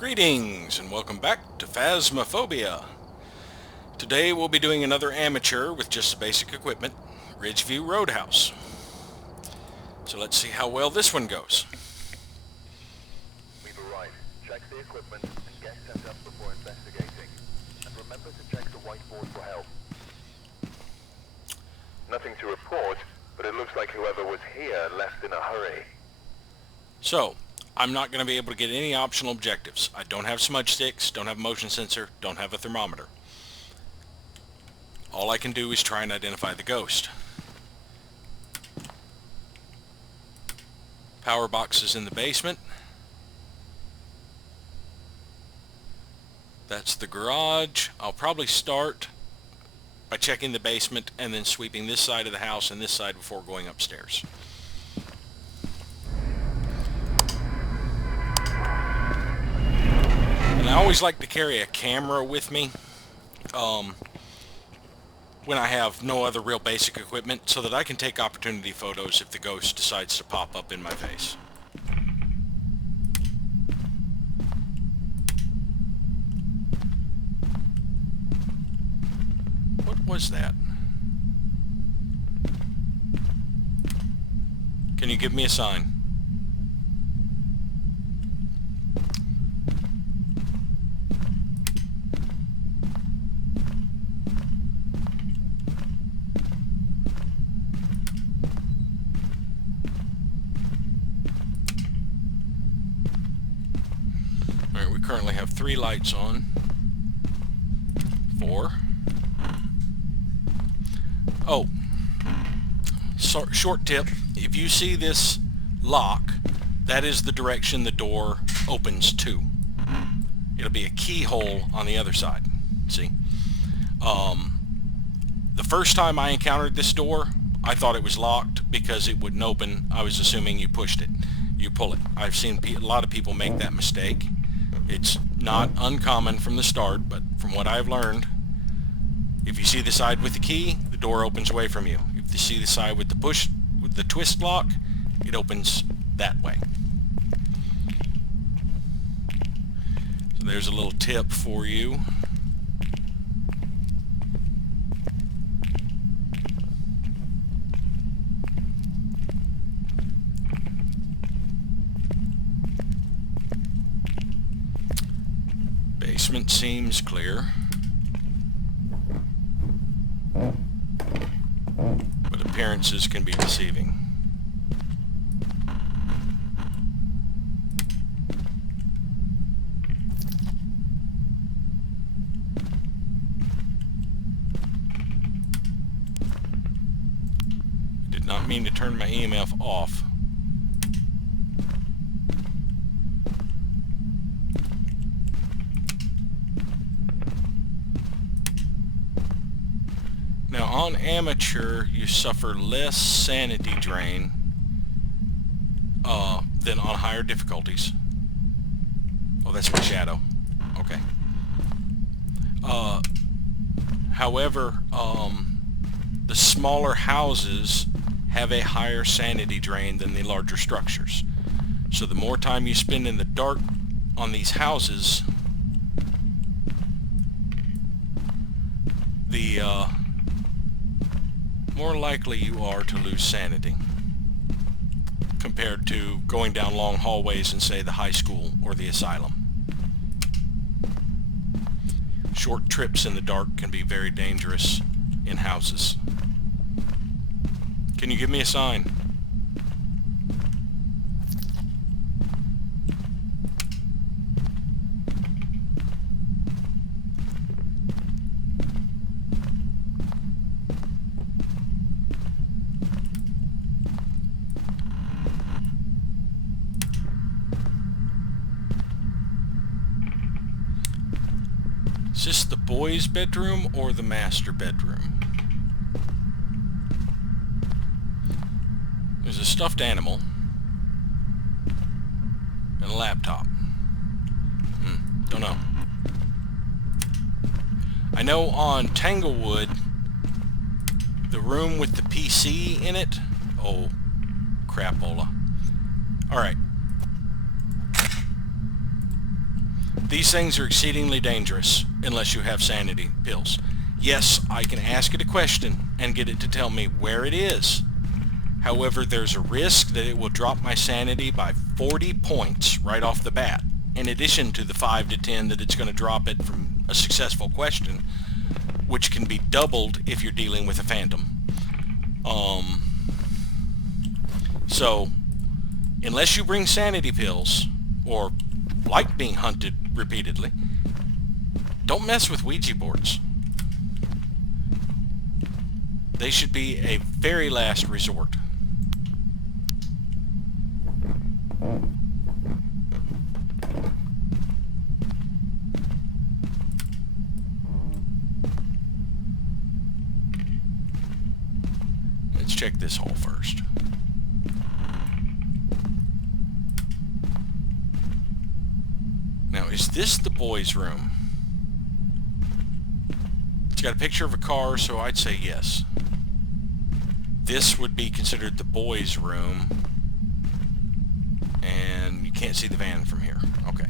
Greetings and welcome back to Phasmophobia. Today we'll be doing another amateur with just the basic equipment, Ridgeview Roadhouse. So let's see how well this one goes. We've arrived. Check the equipment and get set up before investigating. And remember to check the whiteboard for help. Nothing to report, but it looks like whoever was here left in a hurry. So, I'm not going to be able to get any optional objectives. I don't have smudge sticks, don't have a motion sensor, don't have a thermometer. All I can do is try and identify the ghost. Power box is in the basement. That's the garage. I'll probably start by checking the basement and then sweeping this side of the house and this side before going upstairs. And I always like to carry a camera with me when I have no other real basic equipment so that I can take opportunity photos if the ghost decides to pop up in my face. What was that? Can you give me a sign? Alright, we currently have 3 lights on. 4. Oh, short tip, if you see this lock, that is the direction the door opens to. It'll be a keyhole on the other side, see? The first time I encountered this door, I thought it was locked because it wouldn't open. I was assuming you pushed it. You pull it. I've seen a lot of people make that mistake. It's not uncommon from the start, but from what I've learned, if you see the side with the key, the door opens away from you. If you see the side with the twist lock, it opens that way. So there's a little tip for you. Basement seems clear, but appearances can be deceiving. I did not mean to turn my EMF off. Now on amateur you suffer less sanity drain than on higher difficulties. Oh, that's my shadow. Okay. However, the smaller houses have a higher sanity drain than the larger structures. So the more time you spend in the dark on these houses, the more likely you are to lose sanity compared to going down long hallways in, say, the high school or the asylum. Short trips in the dark can be very dangerous in houses. Can you give me a sign? Is this the boys' bedroom or the master bedroom? There's a stuffed animal and a laptop. Don't know. I know on Tanglewood, the room with the PC in it. Oh, crapola. Alright. These things are exceedingly dangerous unless you have sanity pills. Yes, I can ask it a question and get it to tell me where it is. However, there's a risk that it will drop my sanity by 40 points right off the bat, in addition to the 5 to 10 that it's going to drop it from a successful question, which can be doubled if you're dealing with a phantom. So, unless you bring sanity pills, or like being hunted repeatedly, don't mess with Ouija boards. They should be a very last resort. Let's check this hole first. Now, is this the boys' room? It's got a picture of a car, so I'd say yes. This would be considered the boys' room. And you can't see the van from here. Okay.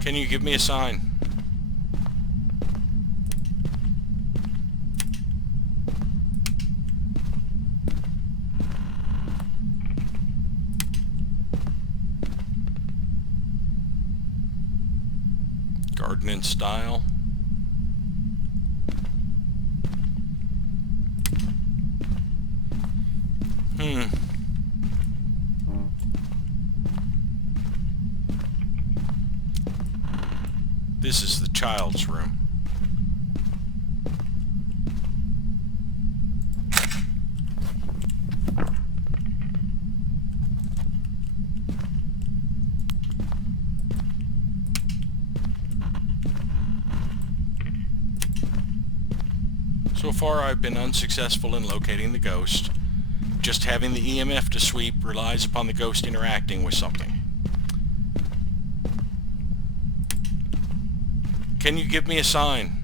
Can you give me a sign? Gardening style. This is the child's room. So far, I've been unsuccessful in locating the ghost. Just having the EMF to sweep relies upon the ghost interacting with something. Can you give me a sign?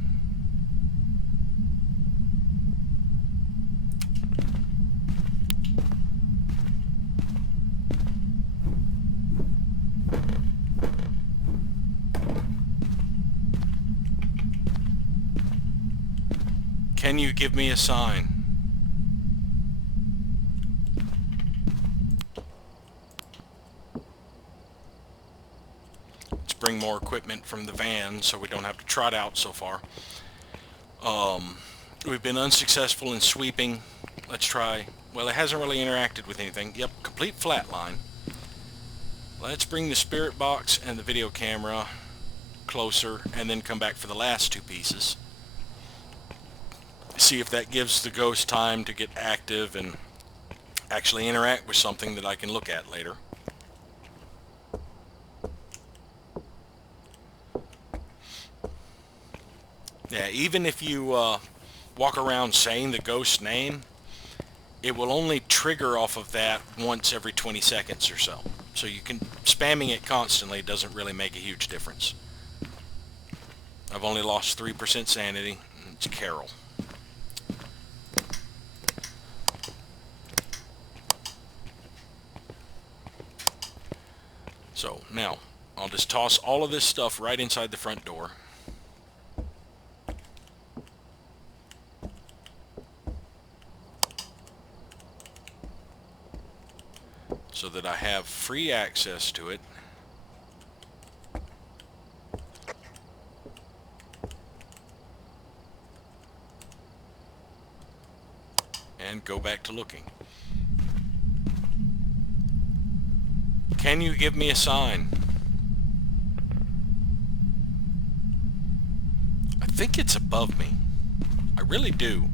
Can you give me a sign? Let's bring more equipment from the van so we don't have to trot out so far. We've been unsuccessful in sweeping. Let's try. Well, it hasn't really interacted with anything. Yep, complete flatline. Let's bring the spirit box and the video camera closer and then come back for the last two pieces. See if that gives the ghost time to get active and actually interact with something that I can look at later. Yeah, even if you walk around saying the ghost's name, it will only trigger off of that once every 20 seconds or so. So you can, spamming it constantly doesn't really make a huge difference. I've only lost 3% sanity. It's Carol. So now, I'll just toss all of this stuff right inside the front door. So that I have free access to it. And go back to looking. Can you give me a sign? I think it's above me. I really do.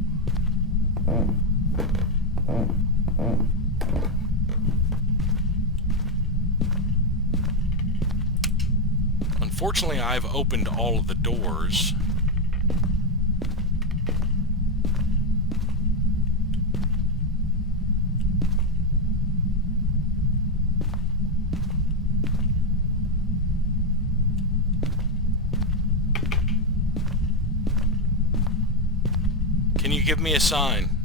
Unfortunately, I've opened all of the doors. you give me a sign?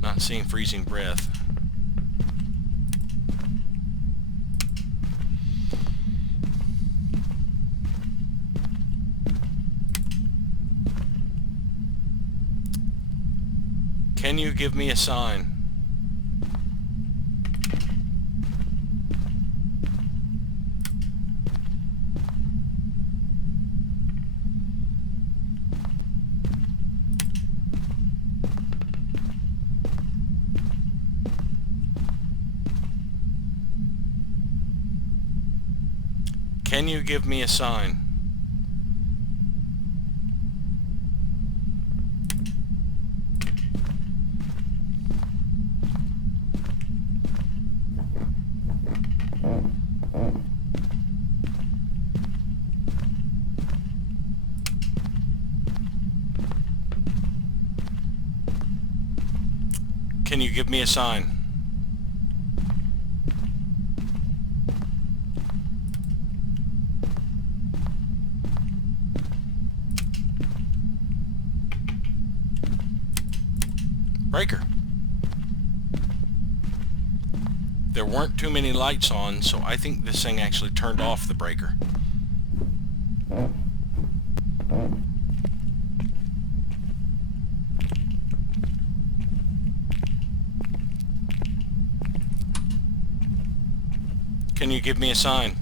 Not seeing freezing breath. Can you give me a sign? Can you give me a sign? Can you give me a sign? Breaker. There weren't too many lights on, so I think this thing actually turned off the breaker. Can you give me a sign?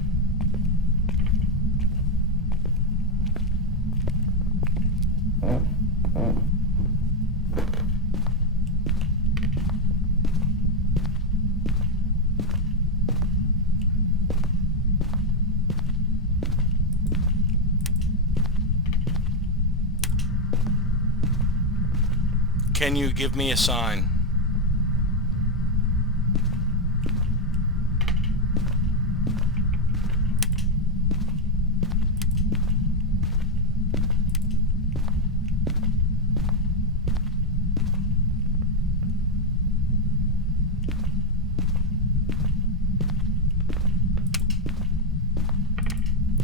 Can you give me a sign?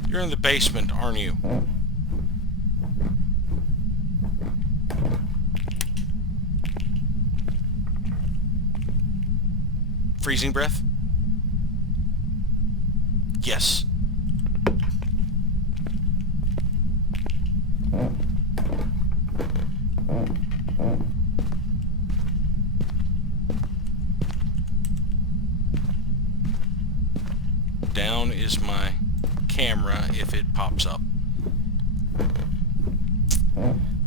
You're in the basement, aren't you? Freezing breath? Yes. Down is my camera if it pops up.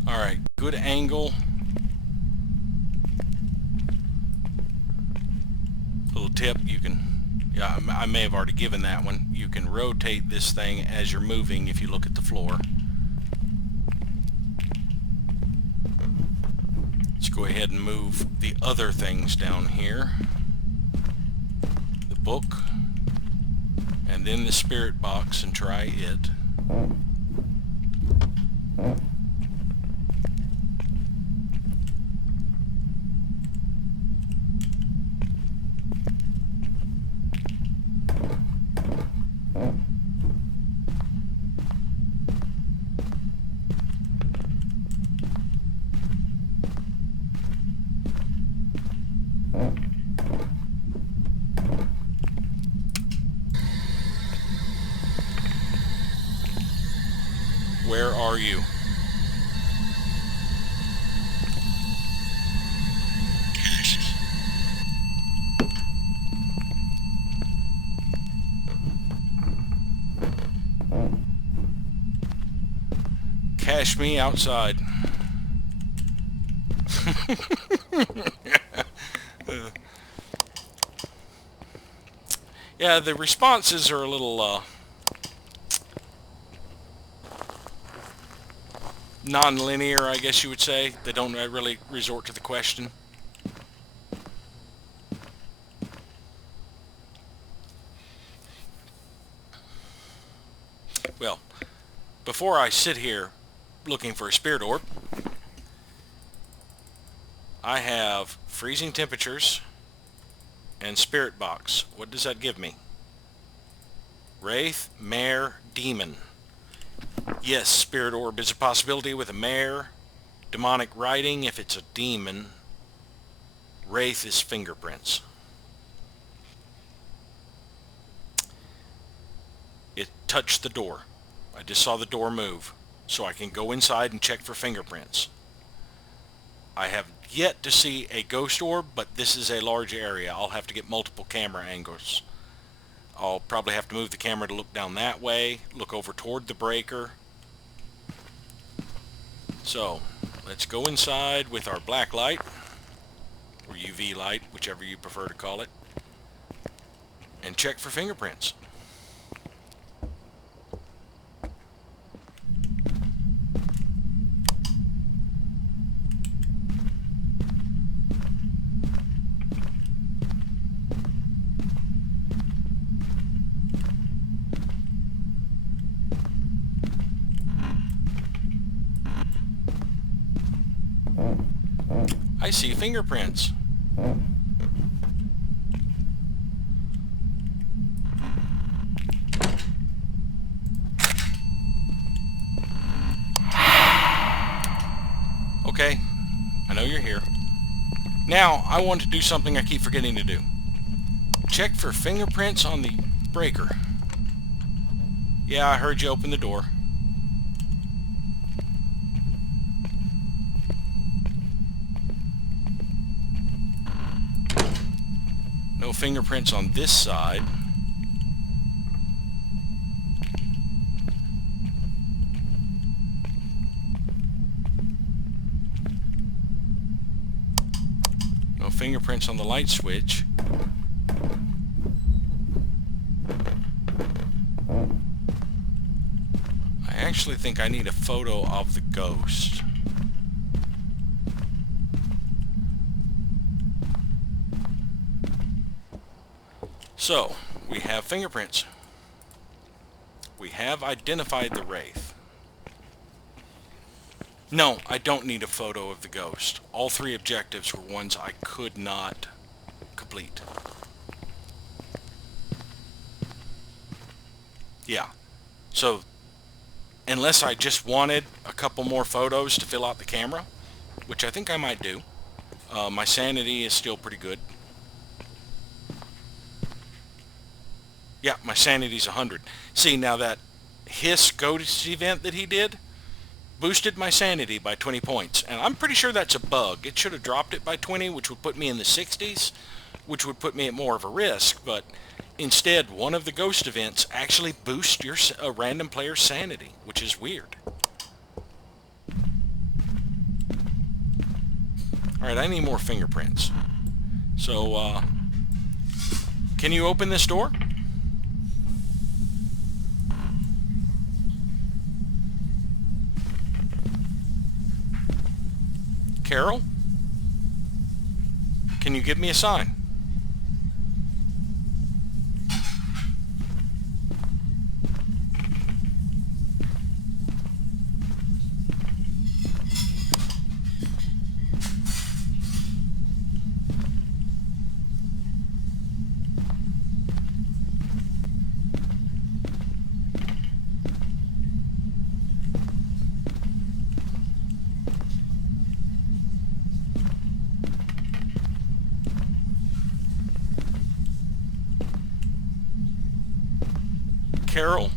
Alright, good angle. Little tip, you can, yeah, I may have already given that one. You can rotate this thing as you're moving if you look at the floor. Let's go ahead and move the other things down here. The book. And then the spirit box and try it. Where are you? Cash me outside. Yeah, the responses are a little non-linear, I guess you would say. They don't really resort to the question. Well, before I sit here looking for a spirit orb, I have freezing temperatures and spirit box. What does that give me? Wraith, mare, demon. Yes, spirit orb is a possibility with a mare. Demonic writing if it's a demon. Wraith is fingerprints. It touched the door. I just saw the door move, so I can go inside and check for fingerprints. I have yet to see a ghost orb, but this is a large area. I'll have to get multiple camera angles. I'll probably have to move the camera to look down that way, look over toward the breaker. So, let's go inside with our black light, or UV light, whichever you prefer to call it, and check for fingerprints. I see fingerprints. Okay, I know you're here. Now, I want to do something I keep forgetting to do. Check for fingerprints on the breaker. Yeah, I heard you open the door. No fingerprints on this side. No fingerprints on the light switch. I actually think I need a photo of the ghost. So, we have fingerprints. We have identified the wraith. No, I don't need a photo of the ghost. All three objectives were ones I could not complete. Yeah. So, unless I just wanted a couple more photos to fill out the camera, which I think I might do, my sanity is still pretty good. Yeah, my sanity's 100. See, now that hiss ghost event that he did boosted my sanity by 20 points. And I'm pretty sure that's a bug. It should have dropped it by 20, which would put me in the 60s, which would put me at more of a risk. But instead, one of the ghost events actually boosts a random player's sanity, which is weird. Alright, I need more fingerprints. So, can you open this door? Carol? Can you give me a sign? Carol,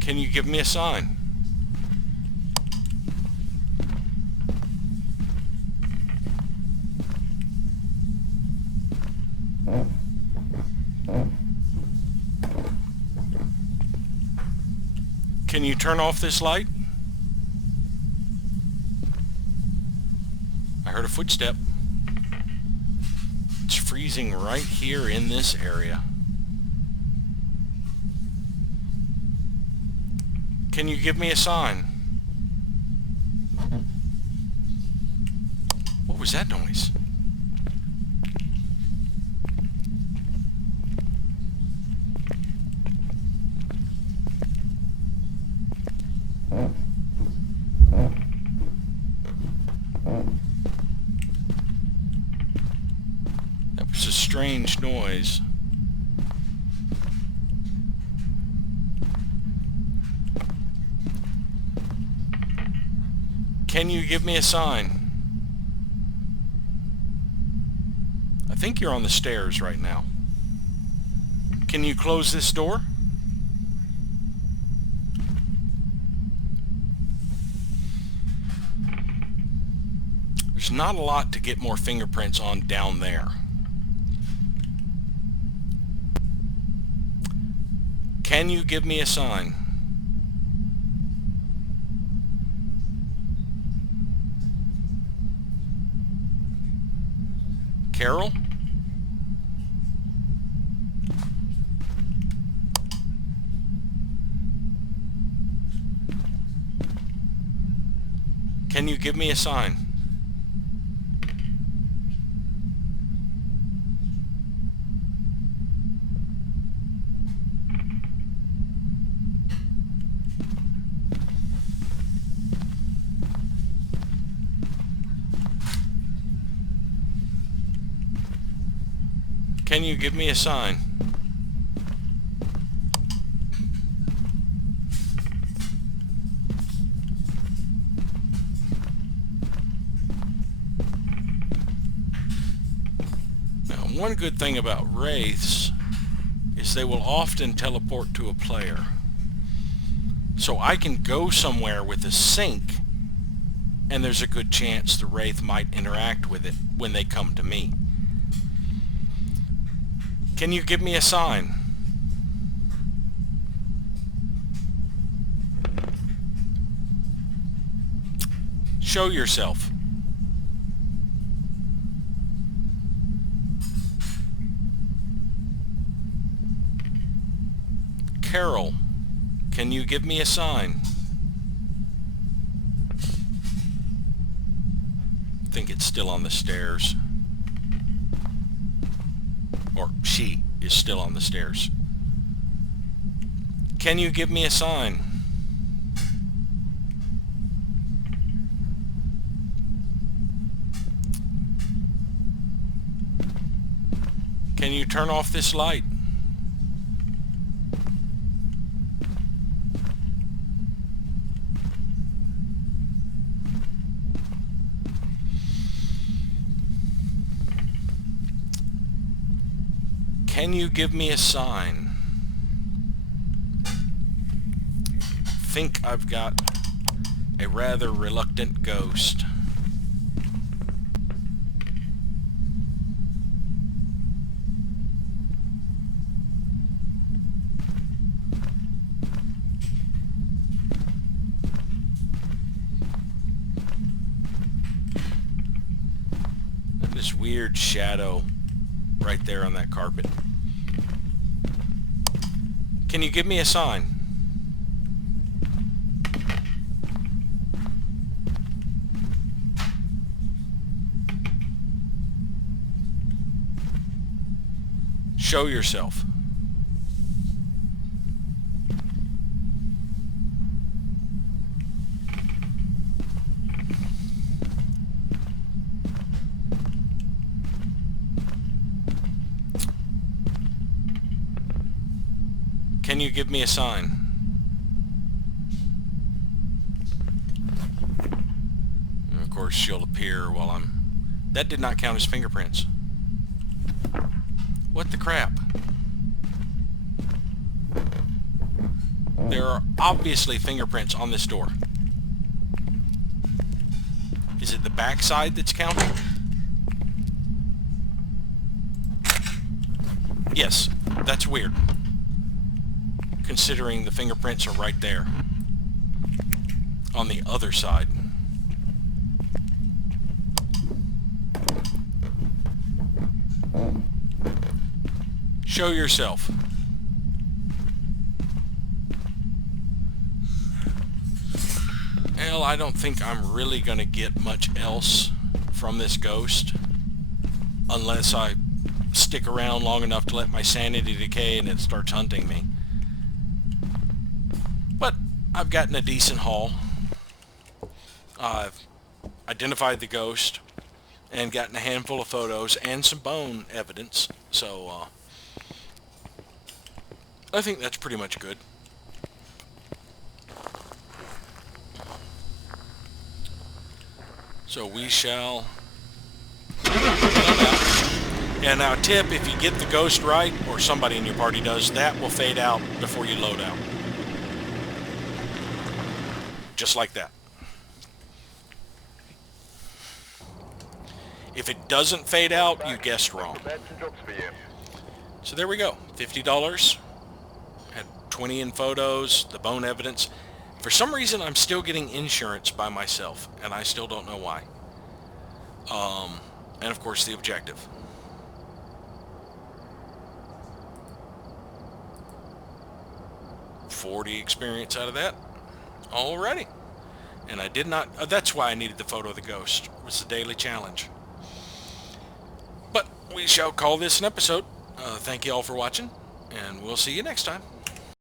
can you give me a sign? Can you turn off this light? I heard a footstep. It's freezing right here in this area. Can you give me a sign? What was that noise? That was a strange noise. Can you give me a sign? I think you're on the stairs right now. Can you close this door? There's not a lot to get more fingerprints on down there. Can you give me a sign? Carol? Can you give me a sign? Can you give me a sign? Now, one good thing about wraiths is they will often teleport to a player. So I can go somewhere with a sync, and there's a good chance the wraith might interact with it when they come to me. Can you give me a sign? Show yourself. Carol, can you give me a sign? I think it's still on the stairs. Or she is still on the stairs. Can you give me a sign? Can you turn off this light? Can you give me a sign? I think I've got a rather reluctant ghost. This weird shadow right there on that carpet. Can you give me a sign? Show yourself. Can you give me a sign? And of course, she'll appear while I'm... That did not count as fingerprints. What the crap? There are obviously fingerprints on this door. Is it the back side that's counting? Yes, that's weird, considering the fingerprints are right there on the other side. Show yourself. Well, I don't think I'm really going to get much else from this ghost unless I stick around long enough to let my sanity decay and it starts hunting me. But I've gotten a decent haul. I've identified the ghost and gotten a handful of photos and some bone evidence, so I think that's pretty much good. So we shall load out. And now tip, if you get the ghost right, or somebody in your party does, that will fade out before you load out. Just like that. If it doesn't fade out, you guessed wrong. Prepared some jobs for you. So there we go. $50. Had 20 in photos, the bone evidence. For some reason, I'm still getting insurance by myself, and I still don't know why. And of course, the objective. $40 experience out of that. Alrighty. And I did not... that's why I needed the photo of the ghost. It was the daily challenge. But we shall call this an episode. Thank you all for watching, and we'll see you next time.